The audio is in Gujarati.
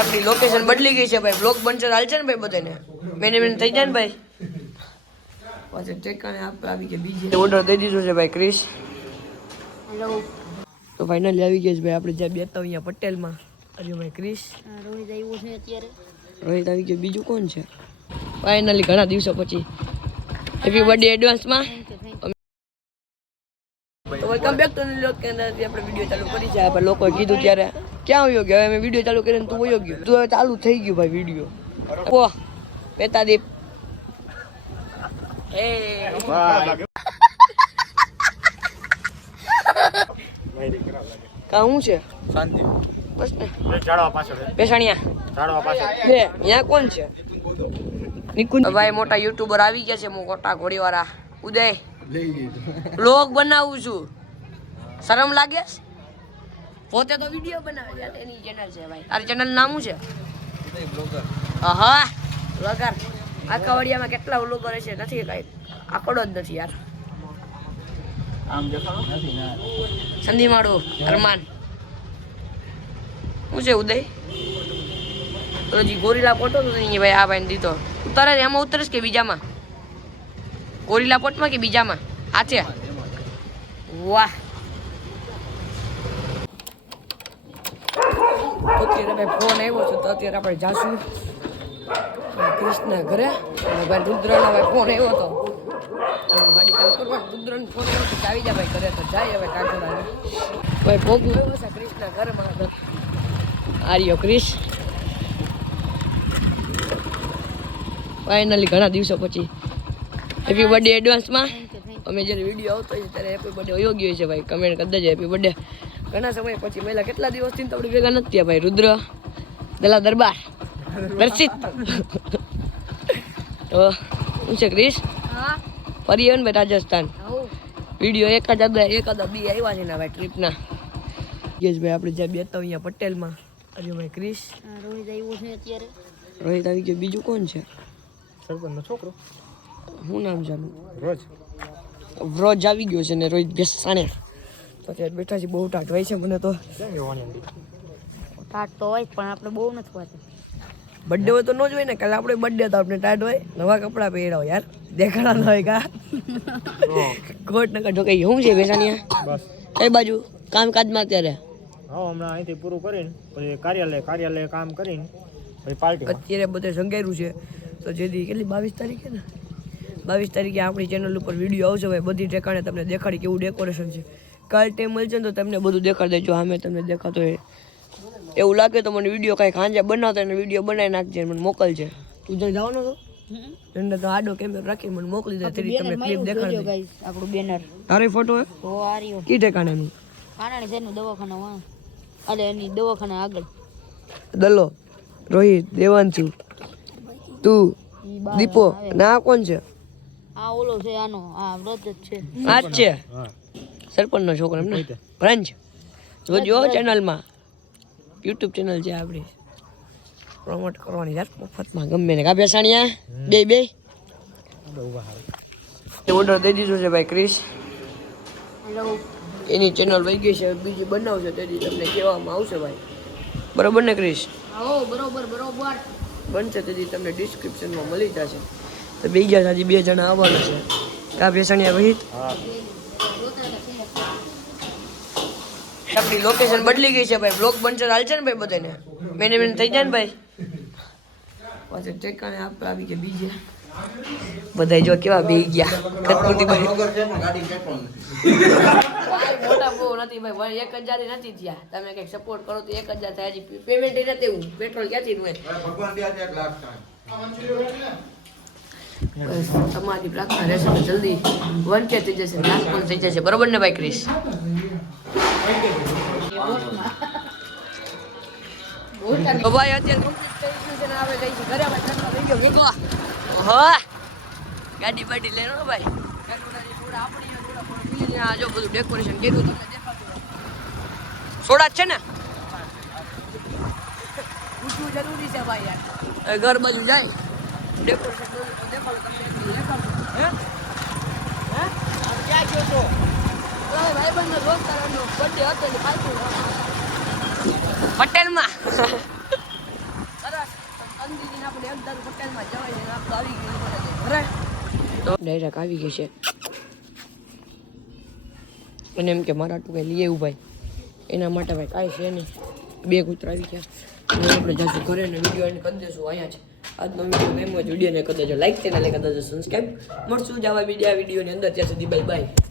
આપણી લોકેશન બદલી ગઈ છે ભાઈ. બ્લોક બનશે હાલશે ને ભાઈ બધાને? મેનેજમેન્ટ થઈ જાય ને ભાઈ? પાછળ ઠેકાણે આપણે આવી ગયા બીજી ઓર્ડર દઈ દીધો છે ભાઈ ક્રિશ હેલો તો ફાઇનલી આવી ગયા છે ભાઈ આપણે જ્યાં બેતા અહીંયા પટેલમાં. અરે ભાઈ ક્રિશ રોહિત આવ્યો છે અત્યારે. રોહિત આવી ગયો બીજું કોણ છે? ફાઇનલી ઘણા દિવસો પછી. હેપી બર્થડે એડવાન્સમાં તો વેલકમ બેક ટુ લોક કેન્દ્રથી આપણે વીડિયો ચાલુ કરી છે. આપણે લોકોએ કીધું ત્યારે ક્યાં આવ્યો ગયો? હવે મેં વીડિયો ચાલુ કરીને તું વયો ગયો. તું હવે ચાલુ થઈ ગયું ભાઈ વીડિયો ઓ પેતાદીપ એ કા હું છે? શાંતિ. બસ ને. ઝાડવા પાછળ. પેશાણિયા ઝાડવા પાછળ. બે અહીંયા કોણ છે? નિકુંજ. ભાઈ મોટા યુટ્યુબર આવી ગયા છે મોટા ઘોડીવાળા. ઉદય. બ્લોગ બનાવું છું. શરમ લાગે છે? પોતે તો વીડિયો બનાવે છે. એની ચેનલ છે ભાઈ. તારી ચેનલ નામ શું છે? હા બ્લોગર આખા વડિયામાં કેટલા બ્લોગર છે નથી કઈ. આંકડો જ નથી યાર. આમ દેખાડો નથી ના. સંધીમાળું અરમાન. શું છે ઉદય? તો હજી ગોરીલા પોટો તો નહીં ભાઈ આ ભાઈને દીધો. ઉતારે એમાં ઉતરેશ કે બીજામાં? ગોરીલા પોટમાં કે બીજામાં? આ છે? વાહ. અત્યારે ભાઈ ફોન આવ્યો છે તો અત્યારે આપણે જાશું. કૃષ્ણ ઘરે. અને ભાઈ રુદ્રનો ભાઈ ફોન આવ્યો હતો ગાડી ચાલુ કરવા રુદ્રનો ફોન આવ્યો કે આવી જા ભાઈ ઘરે તો જાય હવે કાંકરા ભાઈ ભોગવું આવ્યો છે કૃષ્ણ ઘરમાં આર્યો ક્રિશ. ફાઇનલી ઘણા દિવસો પછી. હેપી બર્થડે એડવાન્સમાં અમે જ્યારે વીડિયો આવતો હોય ત્યારે હેપી બર્થડે યોગ્ય હોય છે ભાઈ. કમેન્ટ કરી દેજો હેપી બર્થડે ઘણા સમય પછી પહેલા કેટલા દિવસથી આપણે ભેગા નથી ભાઈ રુદ્ર દલા દરબાર દર્શિત. તો શું છે ક્રિશ? હા. ફરી આવ્યો ને ભાઈ રાજસ્થાન. આવું. વીડિયો એકાદ એકાદ બી આવ્યા છે ને ભાઈ ટ્રીપના. યશભાઈ આપણે જ્યાં બેતા અહીંયા પટેલમાં. અરે ભાઈ ક્રિશ. રોહિત આવ્યો છે અત્યારે. રોહિત આવી ગયો. બીજું કોણ છે? સરપંચનો છોકરો. શું નામ છે? રોજ. વ્રજ આવી ગયો છે ને રોહિત બેસાણે તો ત્યાં બેઠા છે બહુ ટાટ હોય છે મને તો. કેમ ટાટ તો હોય પણ આપણે બહુ નથી હોતી. બર્થડે હોય તો ન જ હોય ને કાલે આપણે બર્થડે તો આપણે ટાટ હોય. નવા કપડાં પહેરાવ યાર. દેખાડા ન હોય કા? કોટ નકર જો કઈ હું છે બેસાનિયા? બસ. કઈ બાજુ? કામકાજમાં અત્યારે? હા હમણાં અહીંથી પૂરું કરીને પછી કાર્યાલય કાર્યાલય કામ કરીને પછી પાર્ટી અત્યારે બધે સંગાયું છે. તો જેથી કેટલી બાવીસ તારીખે ને? બાવીસ તારીખે આપણી ચેનલ ઉપર વીડિયો આવશે ભાઈ. બધી ઠેકાણે તમને દેખાડી કેવું ડેકોરેશન છે. કાલ ટાઈમ મળશે ને તો તમને બધું દેખાડી દેજો. સામે તમને દેખાતો હોય એવું લાગે તો મને વીડિયો કાંઈ ખાંજે બનાવતો એને વીડિયો બનાવી નાખજે મને મોકલજે. તું જઈને જવાનો છો એને તો આડો કેમેરો રાખી મને મોકલી દે તેરી તમને ક્લિપ દેખાડી દે. ગાઈસ આપણું બેનર. તારી ફોટો હે? તો આ રહ્યો કી ઠેકાણાનું? આનાની જેનું દવાખાના વા અરે એની દવાખાના આગળ. દલો રોહિત દેવાંશુ તું દીપો ના કોણ છે? આ ઓલો છે આનો આ વ્રત જ છે. આ જ છે? હા. સરપંચનો છોકરો એમ નહીં પોતે. બ્રાન્ચ જોજો ચેનલમાં યુટ્યુબ ચેનલ છે આપણી. પ્રમોટ કરવાની યાર મફતમાં. ગમે ને. કા બેસાણિયા બે બે. ઓર્ડર દઈ દીધો છે ભાઈ ક્રિશ. હેલો એની ચેનલ વહી ગઈ છે. બીજી બનાવશે તેથી તમને કહેવામાં આવશે ભાઈ. બરોબર ને ક્રિશ? બરોબર બરોબર. બનશે તેથી તમને ડિસ્ક્રિપ્શનમાં મળી જશે. તો બે ગયા હજી બે જણા આવવાના છે. કા બેસાણિયા વહિત? હા. આપણી લોકેશન બદલી ગઈ છે ભાઈ. બ્લોક બનશે હાલશે ને ભાઈ બધાને? મેનેજમેન્ટ થઈ જાય ને ભાઈ? પાછળ ટેકાને આપણે આવી ગયા બીજે. બધા જો કેવા બે ગયા. કટપુટી ભાઈ. મોટા બહુ નથી ભાઈ. એક હજાર નથી થયા. તમે કંઈક સપોર્ટ કરો તો એક હજાર થાય. હજી પેમેન્ટ નથી એવું. પેટ્રોલ ક્યાંથી નું બસ તમારી પ્રાર્થના રહેશે તો જલ્દી વન કે થઈ જશે. લાખ પણ થઈ જશે. બરોબર ને ભાઈ ક્રિશ? ભાઈ અત્યારે છે ઘરે હા. ગાડી બાડી લેનો ભાઈ. જો બધું ડેકોરેશન કર્યું તમને દેખાતું સોડા છે ને? જરૂરી છે ભાઈ યાર. ઘર બાજુ જાય. ડેકોરેશન દેખાડો તમને. હે? હે? ક્યાં ગયો તો ભાઈ માં ડાયરેક્ટ આવી ગઈ છે. અને એમ કે મારા ટુકે લઈ ભાઈ. એના માટે ભાઈ કાંઈ છે નહીં. બે કૂતરા આવી ગયા. હવે આપણે જાશું ઘરે વીડિયો એને કરી અહીંયા છે આજનો વીડિયો ગમ્યો જ વિડીયોને કરી દેજો. લાઈક ચેનલ કરી દેજો. સબસ્ક્રાઈબ મળશું જ આવા બીજા વિડીયોની અંદર. ત્યાં સુધી બાય બાય